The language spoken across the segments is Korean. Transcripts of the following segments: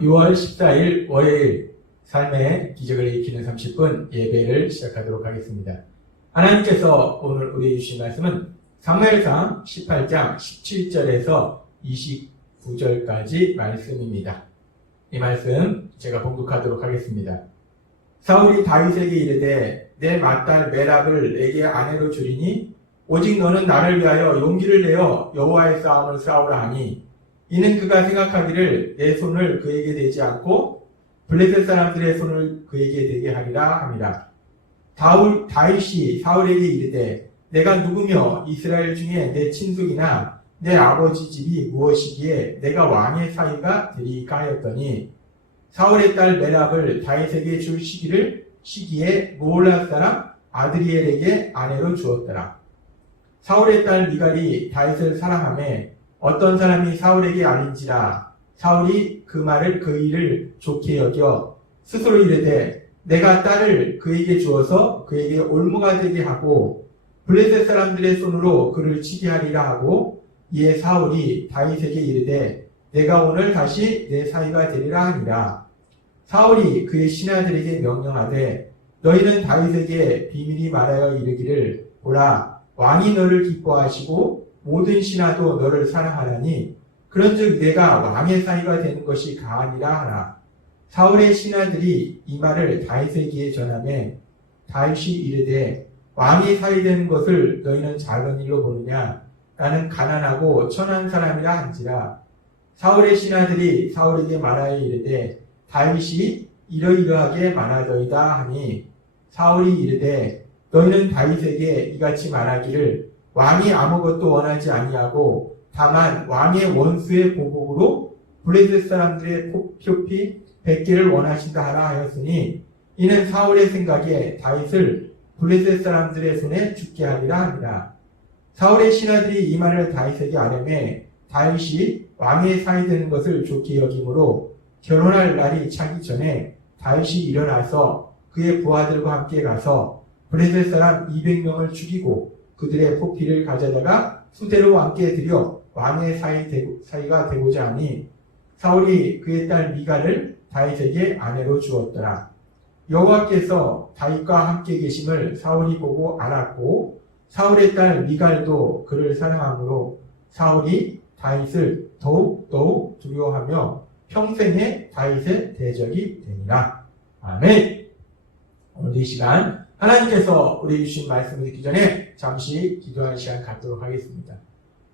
6월 14일 월요일 삶의 기적을 익히는 30분 예배를 시작하도록 하겠습니다. 하나님께서 오늘 우리에게 주신 말씀은 사무엘상 18장 17절에서 29절까지 말씀입니다. 이 말씀 제가 봉독하도록 하겠습니다. 사울이 다윗에게 이르되 내 맏딸 메랍을 내게 아내로 주리니 오직 너는 나를 위하여 용기를 내어 여호와의 싸움을 싸우라 하니 이는 그가 생각하기를 내 손을 그에게 대지 않고 블레셋 사람들의 손을 그에게 대게 하리라 함이라. 다윗이 사울에게 이르되 내가 누구며 이스라엘 중에 내 친족이나 내 아버지 집이 무엇이기에 내가 왕의 사위가 되리까 하였더니 사울의 딸 메랍을 다윗에게 줄 시기에 모올라 사람 아드리엘에게 아내로 주었더라. 사울의 딸 미갈이 다윗을 사랑하며 어떤 사람이 사울에게 알린지라 사울이 그 일을 좋게 여겨 스스로 이르되 내가 딸을 그에게 주어서 그에게 올무가 되게 하고 블레셋 사람들의 손으로 그를 치게 하리라 하고 이에 사울이 다윗에게 이르되 내가 오늘 다시 내 사위가 되리라 하니라. 사울이 그의 신하들에게 명령하되 너희는 다윗에게 비밀히 말하여 이르기를 보라 왕이 너를 기뻐하시고 모든 신하도 너를 사랑하나니 그런즉 내가 왕의 사위가 되는 것이 가하니라 하라. 사울의 신하들이 이 말을 다윗에게 전하매 다윗이 이르되 왕이 사위 되는 것을 너희는 작은 일로 보느냐 나는 가난하고 천한 사람이라 한지라. 사울의 신하들이 사울에게 말하여 이르되 다윗이 이러이러하게 말하더이다 하니 사울이 이르되 너희는 다윗에게 이같이 말하기를 왕이 아무것도 원하지 아니하고 다만 왕의 원수의 보복으로 블레셋 사람들의 표피 100개를 원하신다 하라 하였으니 이는 사울의 생각에 다윗을 블레셋 사람들의 손에 죽게 하리라 합니다. 사울의 신하들이 이 말을 다윗에게 아뢰매 다윗이 왕의 사위 되는 것을 좋게 여김으로 결혼할 날이 차기 전에 다윗이 일어나서 그의 부하들과 함께 가서 블레셋 사람 200명을 죽이고 그들의 포피를 가져다가 수대로 왕께 드려 왕의 사위가 되고자 하니 사울이 그의 딸 미갈을 다윗에게 아내로 주었더라. 여호와께서 다윗과 함께 계심을 사울이 보고 알았고 사울의 딸 미갈도 그를 사랑하므로 사울이 다윗을 더욱 두려워하며 평생에 다윗의 대적이 되니라. 아멘. 오늘 이 시간 하나님께서 우리 주신 말씀을 듣기 전에 잠시 기도하는 시간 갖도록 하겠습니다.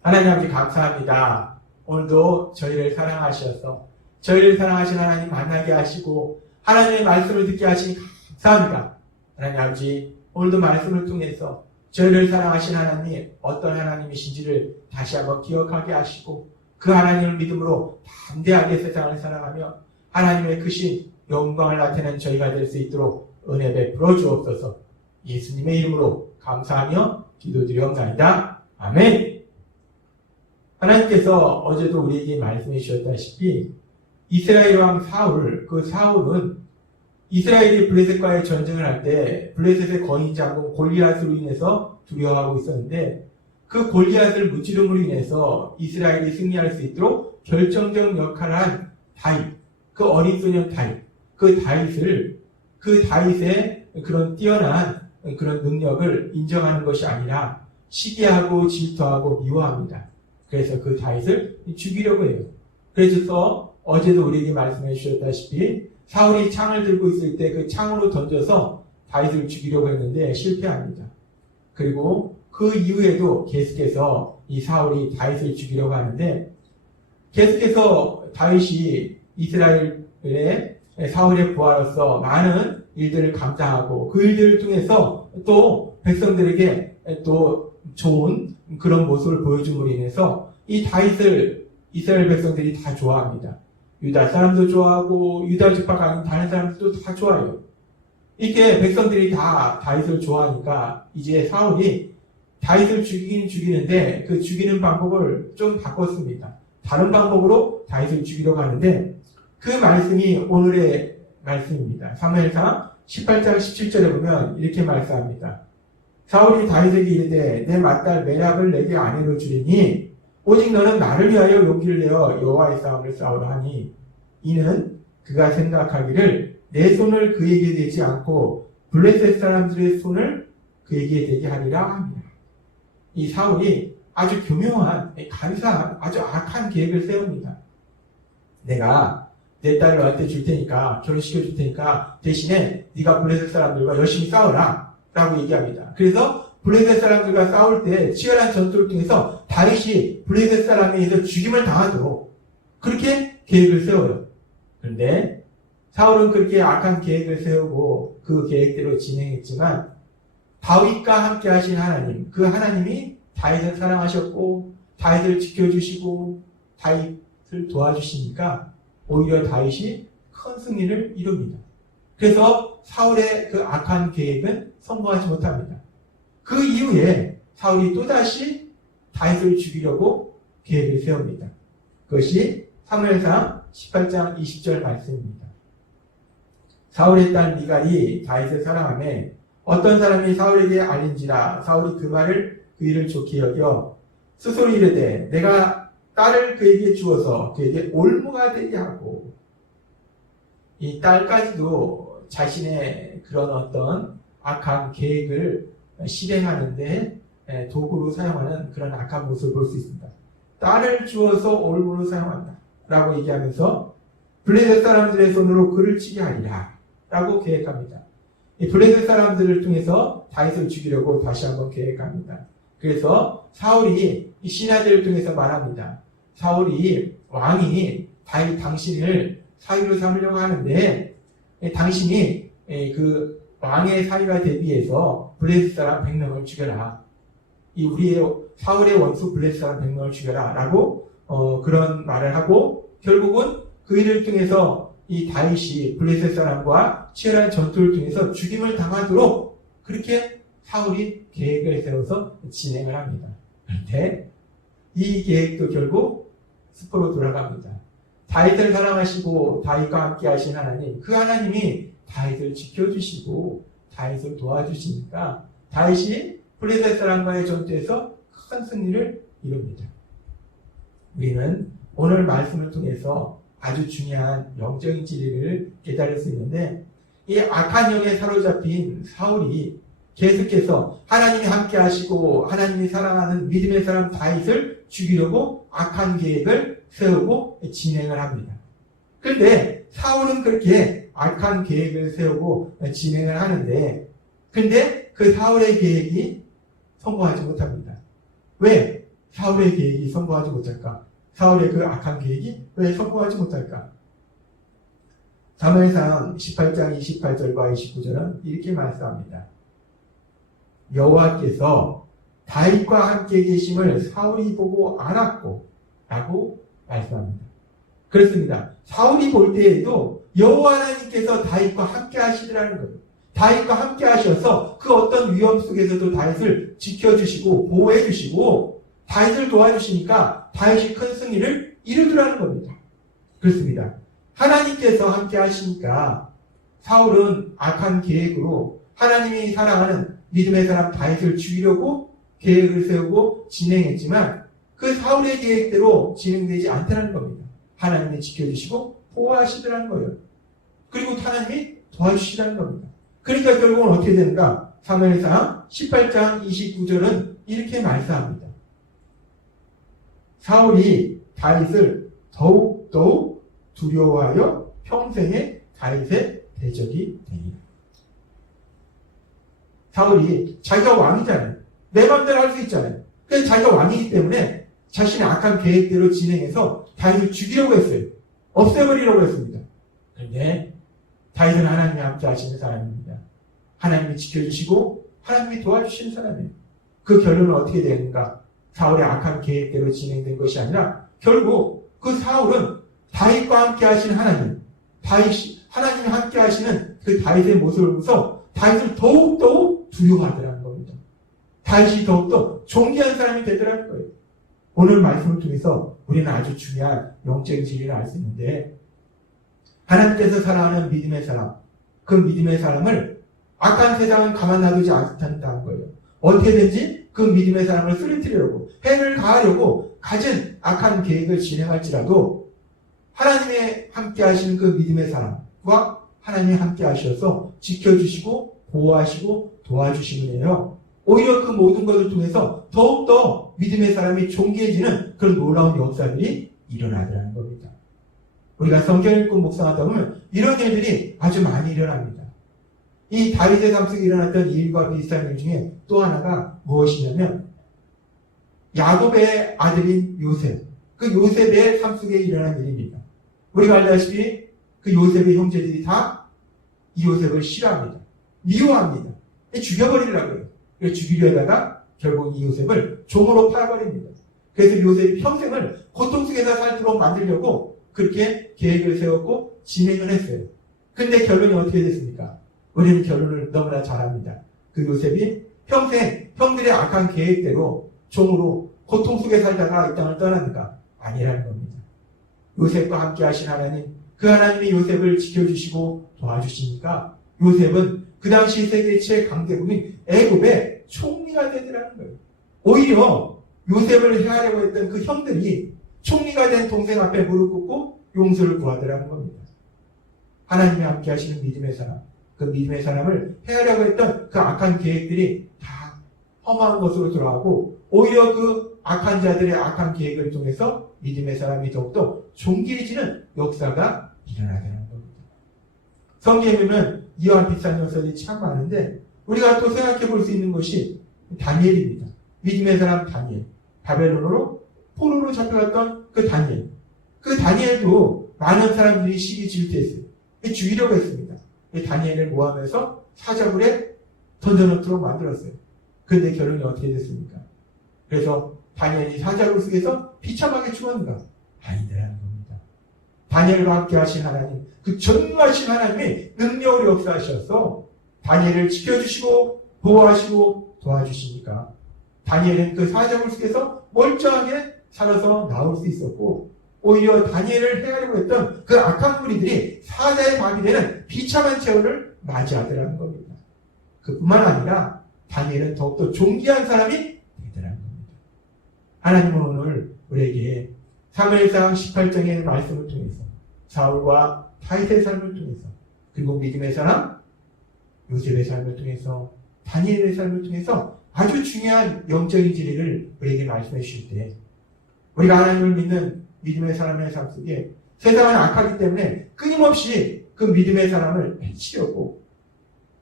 하나님 아버지 감사합니다. 오늘도 저희를 사랑하셔서 저희를 사랑하신 하나님 만나게 하시고 하나님의 말씀을 듣게 하시니 감사합니다. 하나님 아버지 오늘도 말씀을 통해서 저희를 사랑하신 하나님 어떤 하나님이신지를 다시 한번 기억하게 하시고 그 하나님을 믿음으로 담대하게 세상을 사랑하며 하나님의 크신 영광을 나타내는 저희가 될 수 있도록 은혜 베풀어 주옵소서. 예수님의 이름으로 감사하며 기도드리옵나이다. 아멘. 하나님께서 어제도 우리에게 말씀해 주셨다시피 이스라엘 왕 사울은 이스라엘이 블레셋과의 전쟁을 할 때 블레셋의 거인 장군 골리앗으로 인해서 두려워하고 있었는데 그 골리앗을 무찌름으로 인해서 이스라엘이 승리할 수 있도록 결정적 역할을 한 다윗, 그 어린 소년 다윗, 그 다윗의 그런 뛰어난 그런 능력을 인정하는 것이 아니라 시기하고 질투하고 미워합니다. 그래서 그 다윗을 죽이려고 해요. 그래서 어제도 우리에게 말씀해 주셨다시피 사울이 창을 들고 있을 때 그 창으로 던져서 다윗을 죽이려고 했는데 실패합니다. 그리고 그 이후에도 계속해서 이 사울이 다윗을 죽이려고 하는데 계속해서 다윗이 이스라엘의 사울의 부하로서 많은 일들을 감당하고 그 일들을 통해서 또 백성들에게 또 좋은 그런 모습을 보여줌으로 인해서 이 다윗을 이스라엘 백성들이 다 좋아합니다. 유다 사람도 좋아하고 유다 지파가 아닌 다른 사람들도 다 좋아해요. 이렇게 백성들이 다 다윗을 좋아하니까 이제 사울이 다윗을 죽이는데 그 죽이는 방법을 좀 바꿨습니다. 다른 방법으로 다윗을 죽이려고 하는데 그 말씀이 오늘의 말씀입니다. 사무엘상 18장 17절에 보면 이렇게 말씀합니다. 사울이 다윗에게 이르되 내 맏딸 메랍을 내게 아내로 주리니 오직 너는 나를 위하여 용기를 내어 여호와의 싸움을 싸우라 하니 이는 그가 생각하기를 내 손을 그에게 대지 않고 블레셋 사람들의 손을 그에게 대게 하리라 합니다. 이 사울이 아주 교묘한, 간사한, 아주 악한 계획을 세웁니다. 내가 내 딸을 너한테 줄 테니까, 결혼시켜 줄 테니까 대신에 네가 블레셋 사람들과 열심히 싸워라 라고 얘기합니다. 그래서 블레셋 사람들과 싸울 때 치열한 전투를 통해서 다윗이 블레셋 사람에 의해서 죽임을 당하도록 그렇게 계획을 세워요. 그런데 사울은 그렇게 악한 계획을 세우고 그 계획대로 진행했지만 다윗과 함께 하신 하나님, 그 하나님이 다윗을 사랑하셨고 다윗을 지켜주시고 다윗을 도와주시니까 오히려 다윗이 큰 승리를 이룹니다. 그래서 사울의 그 악한 계획은 성공하지 못합니다. 그 이후에 사울이 또다시 다윗을 죽이려고 계획을 세웁니다. 그것이 사무엘상 18장 20절 말씀입니다. 사울의 딸 미갈이 다윗을 사랑하며 어떤 사람이 사울에게 알린지라 사울이 그 말을 그 일을 좋게 여겨 스스로 이르되 내가 딸을 그에게 주어서 그에게 올무가 되게 하고, 이 딸까지도 자신의 그런 어떤 악한 계획을 실행하는데 도구로 사용하는 그런 악한 모습을 볼 수 있습니다. 딸을 주어서 올무로 사용한다 라고 얘기하면서 블레셋 사람들의 손으로 그를 치게 하리라 라고 계획합니다. 이 블레셋 사람들을 통해서 다윗을 죽이려고 다시 한번 계획합니다. 그래서 사울이 이 신하들을 통해서 말합니다. 사울이 왕이 다윗 당신을 사위로 삼으려고 하는데 당신이 그 왕의 사위가 대비해서 블레셋 사람 100명을 죽여라. 이 우리의 사울의 원수 블레셋 사람 100명을 죽여라 라고 그런 말을 하고 결국은 그 일을 통해서 이 다윗이 블레셋 사람과 치열한 전투를 통해서 죽임을 당하도록 그렇게 사울이 계획을 세워서 진행을 합니다. 그런데 이 계획도 결국 스포로 돌아갑니다. 다윗을 사랑하시고 다윗과 함께 하신 하나님, 그 하나님이 다윗을 지켜주시고 다윗을 도와주시니까 다윗이 블레셋 사람과의 전투에서 큰 승리를 이룹니다. 우리는 오늘 말씀을 통해서 아주 중요한 영적인 진리를 깨달을 수 있는데, 이 악한 영에 사로잡힌 사울이 계속해서 하나님이 함께 하시고 하나님이 사랑하는 믿음의 사람 다윗을 죽이려고 악한 계획을 세우고 진행을 합니다. 그런데 사울은 그렇게 악한 계획을 세우고 진행을 하는데, 근데 그 사울의 계획이 성공하지 못합니다. 왜 사울의 계획이 성공하지 못할까? 사울의 그 악한 계획이 왜 성공하지 못할까? 사무엘상 18장 28절과 29절은 이렇게 말씀합니다. 여호와께서 다윗과 함께 계심을 사울이 보고 알았고 라고 말씀합니다. 그렇습니다. 사울이 볼 때에도 여호와 하나님께서 다윗과 함께 하시더라는 거예요. 다윗과 함께 하셔서 그 어떤 위험 속에서도 다윗을 지켜주시고 보호해주시고 다윗을 도와주시니까 다윗이 큰 승리를 이루더라는 겁니다. 그렇습니다. 하나님께서 함께 하시니까 사울은 악한 계획으로 하나님이 사랑하는 믿음의 사람 다윗을 죽이려고 계획을 세우고 진행했지만 그 사울의 계획대로 진행되지 않다는 겁니다. 하나님이 지켜주시고 보호하시더라는 거예요. 그리고 하나님이 도와주시라는 겁니다. 그러니까 결국은 어떻게 되는가? 사무엘상 18장 29절은 이렇게 말씀합니다. 사울이 다윗을 더욱 두려워하여 평생에 다윗의 대적이 되니라. 사울이 자기가 왕이잖아요. 내 맘대로 할 수 있잖아요. 그래서 자기가 왕이기 때문에 자신의 악한 계획대로 진행해서 다윗을 죽이려고 했어요. 없애버리려고 했습니다. 그런데 다윗은 하나님이 함께 하시는 사람입니다. 하나님이 지켜주시고 하나님이 도와주시는 사람이에요. 그 결론은 어떻게 되는가? 사울의 악한 계획대로 진행된 것이 아니라 결국 그 사울은 다윗과 함께 하신 하나님, 하나님이 함께 하시는 그 다윗의 모습을 보면서 다윗을 더욱더욱 두려워하더라는 겁니다. 다윗이 더욱더 존귀한 사람이 되더라는 거예요. 오늘 말씀을 통해서 우리는 아주 중요한 영적인 진리를 알 수 있는데, 하나님께서 사랑하는 믿음의 사람, 그 믿음의 사람을 악한 세상은 가만 놔두지 않는다는 거예요. 어떻게든지 그 믿음의 사람을 쓰러뜨리려고, 해를 가하려고 가진 악한 계획을 진행할지라도 하나님의 함께 하시는 그 믿음의 사람과 하나님이 함께 하셔서 지켜주시고 보호하시고 도와주시면요. 오히려 그 모든 것을 통해서 더욱더 믿음의 사람이 존귀해지는 그런 놀라운 역사들이 일어나더라는 겁니다. 우리가 성경 읽고 묵상하다 보면 이런 일들이 아주 많이 일어납니다. 이 다윗의 삶 속에 일어났던 일과 비슷한 일 중에 또 하나가 무엇이냐면 야곱의 아들인 요셉, 그 요셉의 삶 속에 일어난 일입니다. 우리가 알다시피 그 요셉의 형제들이 다 이 요셉을 싫어합니다. 미워합니다. 죽여버리려고 해요. 죽이려다가 결국 이 요셉을 종으로 팔아버립니다. 그래서 요셉이 평생을 고통 속에서 살도록 만들려고 그렇게 계획을 세웠고 진행을 했어요. 근데 결론이 어떻게 됐습니까? 우리는 결론을 너무나 잘 압니다. 그 요셉이 평생 형들의 악한 계획대로 종으로 고통 속에 살다가 이 땅을 떠나는가? 아니라는 겁니다. 요셉과 함께 하신 하나님, 그 하나님이 요셉을 지켜주시고 도와주시니까 요셉은 그 당시 세계 최강대국인 애굽의 총리가 되더라는 거예요. 오히려 요셉을 해하려고 했던 그 형들이 총리가 된 동생 앞에 무릎 꿇고 용서를 구하더라는 겁니다. 하나님이 함께 하시는 믿음의 사람, 그 믿음의 사람을 해하려고 했던 그 악한 계획들이 다 험한 것으로 돌아가고 오히려 그 악한 자들의 악한 계획을 통해서 믿음의 사람이 더욱더 존귀해지는 역사가 일어나더라는 겁니다. 성경에 보면 이와 비슷한 역사들이 참 많은데 우리가 또 생각해 볼 수 있는 것이 다니엘입니다. 믿음의 사람 다니엘. 바벨론으로 포로로 잡혀갔던 그 다니엘. 그 다니엘도 많은 사람들이 시기 질투했어요. 죽이려고 했습니다. 다니엘을 모함해서 사자굴에 던져놓도록 만들었어요. 그런데 결론이 어떻게 됐습니까? 그래서 다니엘이 사자굴 속에서 비참하게 죽었는가? 아니더라는 겁니다. 다니엘과 함께 하신 하나님, 그 전능하신 하나님이 능력으로 역사하셔서 다니엘을 지켜주시고 보호하시고 도와주시니까 다니엘은 그 사자굴 속에서 멀쩡하게 살아서 나올 수 있었고 오히려 다니엘을 해하려고 했던 그 악한 무리들이 사자의 밥이 되는 비참한 체험을 맞이하더라는 겁니다. 그뿐만 아니라 다니엘은 더욱더 존귀한 사람이 되더라는 겁니다. 하나님은 오늘 우리에게 사무엘상 18장의 말씀을 통해서 사울과 다윗의 삶을 통해서 그리고 믿음의 사람 요셉의 삶을 통해서 다니엘의 삶을 통해서 아주 중요한 영적인 진리를 우리에게 말씀해 주실 때 우리가 하나님을 믿는 믿음의 사람의 삶 속에 세상은 악하기 때문에 끊임없이 그 믿음의 사람을 해치려고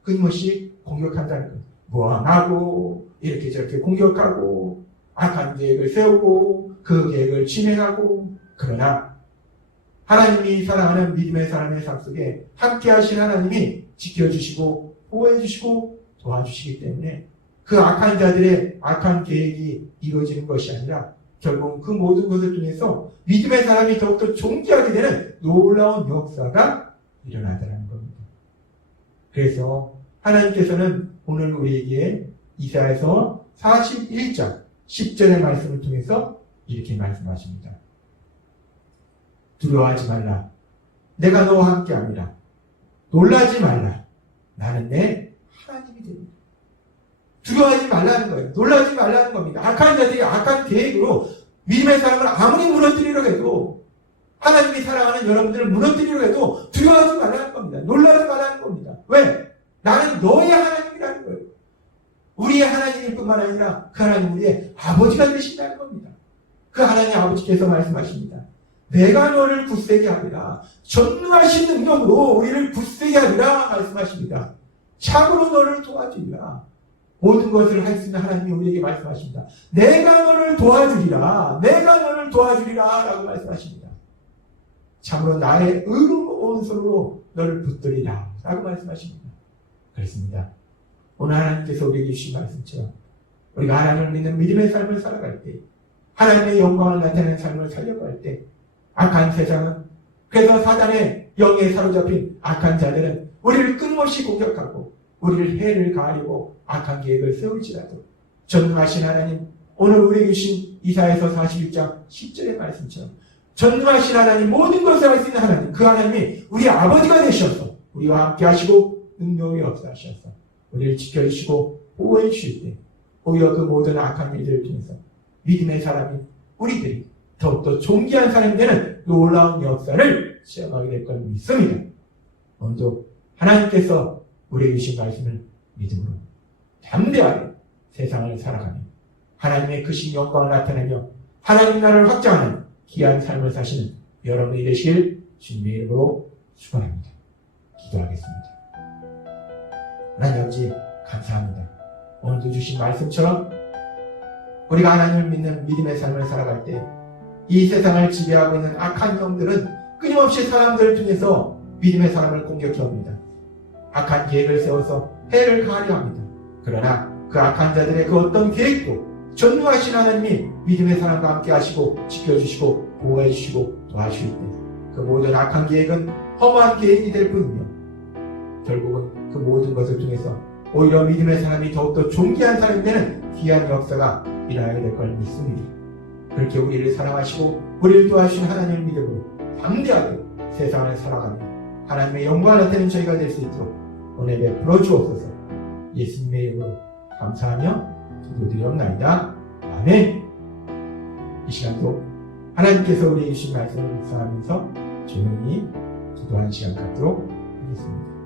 끊임없이 공격한다는 것. 모함하고 이렇게 저렇게 공격하고 악한 계획을 세우고 그 계획을 진행하고 그러나 하나님이 사랑하는 믿음의 사람의 삶 속에 함께 하신 하나님이 지켜주시고 보호해주시고 도와주시기 때문에 그 악한 자들의 악한 계획이 이루어지는 것이 아니라 결국 그 모든 것을 통해서 믿음의 사람이 더욱더 존귀하게 되는 놀라운 역사가 일어나더라는 겁니다. 그래서 하나님께서는 오늘 우리에게 이사야서 41장 10절의 말씀을 통해서 이렇게 말씀하십니다. 두려워하지 말라. 내가 너와 함께함이라. 놀라지 말라. 나는 내 하나님이 됩니다. 두려워하지 말라는 거예요. 놀라지 말라는 겁니다. 악한 자들이 악한 계획으로 믿음의 사람을 아무리 무너뜨리려고 해도 하나님이 사랑하는 여러분들을 무너뜨리려고 해도 두려워하지 말라는 겁니다. 놀라지 말라는 겁니다. 왜? 나는 너의 하나님이라는 거예요. 우리의 하나님일 뿐만 아니라 그 하나님 우리의 아버지가 되신다는 겁니다. 그 하나님 아버지께서 말씀하십니다. 내가 너를 굳세게 하리라. 전능하신 능력으로 우리를 굳세게 하리라 말씀하십니다. 참으로 너를 도와주리라. 모든 것을 할 수 있는 하나님이 우리에게 말씀하십니다. 내가 너를 도와주리라. 내가 너를 도와주리라 라고 말씀하십니다. 참으로 나의 의로운 오른손으로 너를 붙들리라 라고 말씀하십니다. 그렇습니다. 오늘 하나님께서 우리에게 주신 말씀처럼 우리가 하나님을 믿는 믿음의 삶을 살아갈 때 하나님의 영광을 나타내는 삶을 살려고 할 때 악한 세상은 그래서 사단의 영에 사로잡힌 악한 자들은 우리를 끊임없이 공격하고 우리를 해를 가하려고 악한 계획을 세울지라도 전능하신 하나님 오늘 우리에게 주신 이사야서 41장 10절의 말씀처럼 전능하신 하나님 모든 것을 할 수 있는 하나님 그 하나님이 우리 아버지가 되셔서 우리와 함께 하시고 능력이 역사하셔서 우리를 지켜주시고 보호해 주실 때 오히려 그 모든 악한 일들을 통해서 믿음의 사람이 우리들이 더욱더 존귀한 사람이 되는 놀라운 역사를 시험하게 될 걸 믿습니다. 오늘도 하나님께서 우리에게 주신 말씀을 믿음으로 담대하게 세상을 살아가며 하나님의 크신 영광을 나타내며 하나님 나라를 확장하는 귀한 삶을 사시는 여러분이 되실 주님의 이름으로 축원합니다. 기도하겠습니다. 하나님 아버지 감사합니다. 오늘도 주신 말씀처럼 우리가 하나님을 믿는 믿음의 삶을 살아갈 때 이 세상을 지배하고 있는 악한 영들은 끊임없이 사람들을 통해서 믿음의 사람을 공격해 옵니다. 악한 계획을 세워서 해를 가하려 합니다. 그러나 그 악한 자들의 그 어떤 계획도 전능하신 하나님이 믿음의 사람과 함께 하시고 지켜주시고 보호해 주시고 도와주실 때 그 모든 악한 계획은 험한 계획이 될 뿐이며 결국은 그 모든 것을 통해서 오히려 믿음의 사람이 더욱더 존귀한 사람이 되는 귀한 역사가 일어나게 될 걸 믿습니다. 그렇게 우리를 사랑하시고 우리를 도와주신 하나님을 믿음으로 담대하게 세상을 살아가며 하나님의 영광을 나타내는 저희가 될 수 있도록 은혜 베풀어 주옵소서. 예수님의 이름으로 감사하며 기도드리옵나이다. 아멘. 이 시간도 하나님께서 우리에게 주신 말씀을 묵상하면서 조용히 기도하는 시간 갖도록 하겠습니다.